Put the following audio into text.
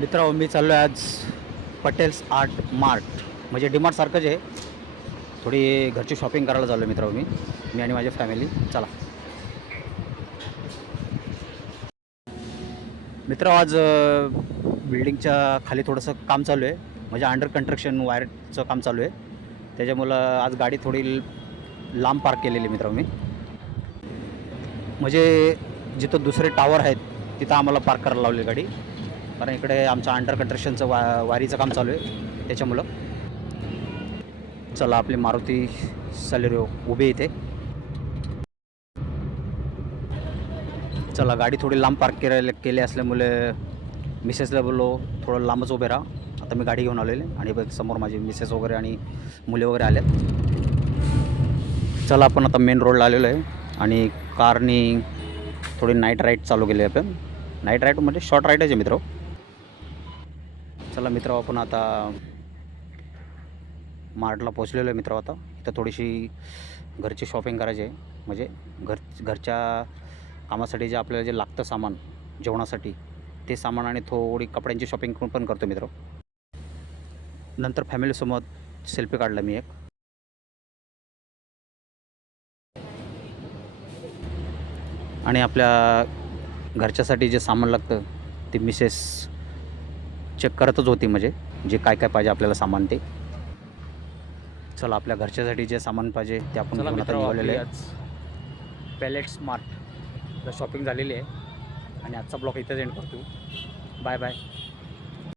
मित्र मी चाललो आहे आज पटेल्स आर्ट मार्ट. म्हणजे डीमार्टसारखंच आहे. थोडी घरची शॉपिंग करायला चाललो मित्र मी. मी आणि माझी फॅमिली चला. मित्र आज बिल्डिंगच्या खाली थोडंसं काम चालू आहे. म्हणजे अंडर कन्स्ट्रक्शन वायरचं काम चालू आहे. त्याच्यामुळं आज गाडी थोडी लांब पार्क केलेली मित्र मी. म्हणजे जिथं दुसरे टावर आहेत तिथं आम्हाला पार्क करायला लावली गाडी. कारण इकडे आमचं अंडर कन्स्ट्रक्शनचं वा वारीचं काम चालू आहे. त्याच्यामुळं. चला आपली मारुती सलेरिओ उभी इथे. चला गाडी थोडी लांब पार्क केले केली असल्यामुळे मिसेसला बोललो थोडं लांबच उभे राहा. आता मी गाडी घेऊन आलेली आणि समोर माझी मिसेस वगैरे आणि मुले वगैरे आल्यात चला आपण आता मेन रोडला आलेलो आहे. आणि कारनी थोडी नाईट राईड चालू केली आहे आपण. नाईट राईड म्हणजे शॉर्ट राईडच आहे मित्र. चला मित्र आपण आता मार्टला पोचलेलो आहे मित्र आता. इथं थोडीशी घरची शॉपिंग करायची आहे. म्हणजे घर घरच्या कामासाठी जे आपल्याला जे लागतं सामान जेवणासाठी ते सामान आणि थोडी कपड्यांची शॉपिंग पण करतो मित्र. नंतर फॅमिलीसोबत सेल्फी काढला मी एक. आणि आपल्या घरच्यासाठी जे सामान लागतं ते मिसेस चेक करतच होती म्हणजे जे काय काय पाहिजे आपल्याला सामान ते. चला आपल्या घरच्यासाठी जे सामान पाहिजे ते आपण आहे. पॅलेट स्मार्ट शॉपिंग झालेली आहे. आणि आजचा ब्लॉग इथेच एंड करतो. Bye bye